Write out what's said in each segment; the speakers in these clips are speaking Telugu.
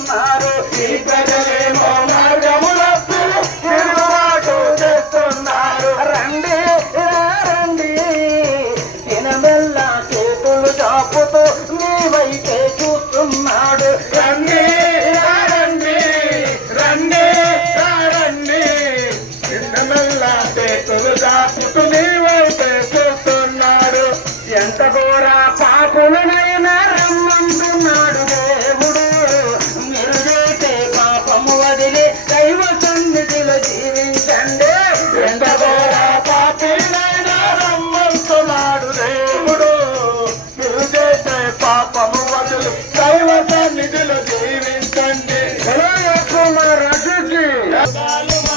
చేస్తున్నారు. ఈ ప్రజలేమో తిరుగుబాటు చేస్తున్నారు. రండి రండి. తినబెల్ల చేతులు చాపుతూ మీ చూస్తున్నాడు. రండి రండి. రండి రండి. తినబెల్ల చేతులు చాపుతూ మీ చూస్తున్నాడు. ఎంత ఘోర పాపులు Hallelujah.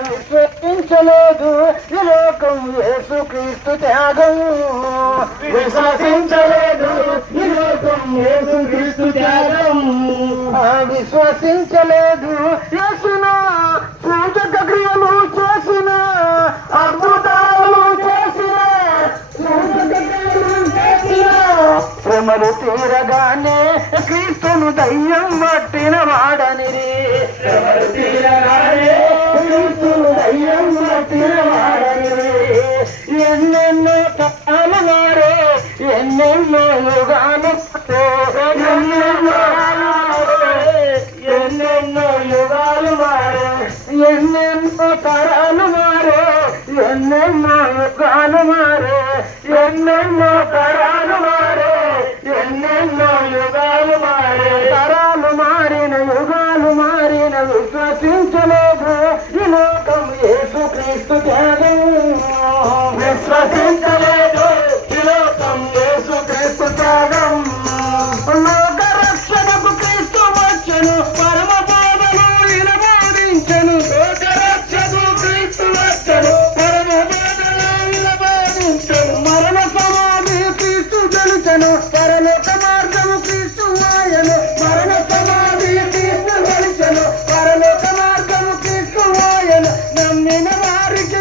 విశ్వసించలేదు ఈ లోకం యేసుక్రీస్తు త్యాగం. విశ్వసించలేదు. ఈ లోకం యేసుక్రీస్తు త్యాగం. విశ్వసించలేదు. యేసున పూజక క్రియలు చేసిన అద్భుతాలు చేసిన శ్రమలు తీరగానే క్రీస్తును దయ్యం పట్టిన వాడని రే என்னென்ன என்னென்ன தரானு மாறு? என்னென்ன காலு மாறு? என்னென்ன தரானு மாறு? ఆయను పరలోక మార్గము క్రీస్తు ఆయను మరణ సమాధి తీర్చను పరలోక మార్గము క్రీస్తు ఆయను నమ్మిన వారికి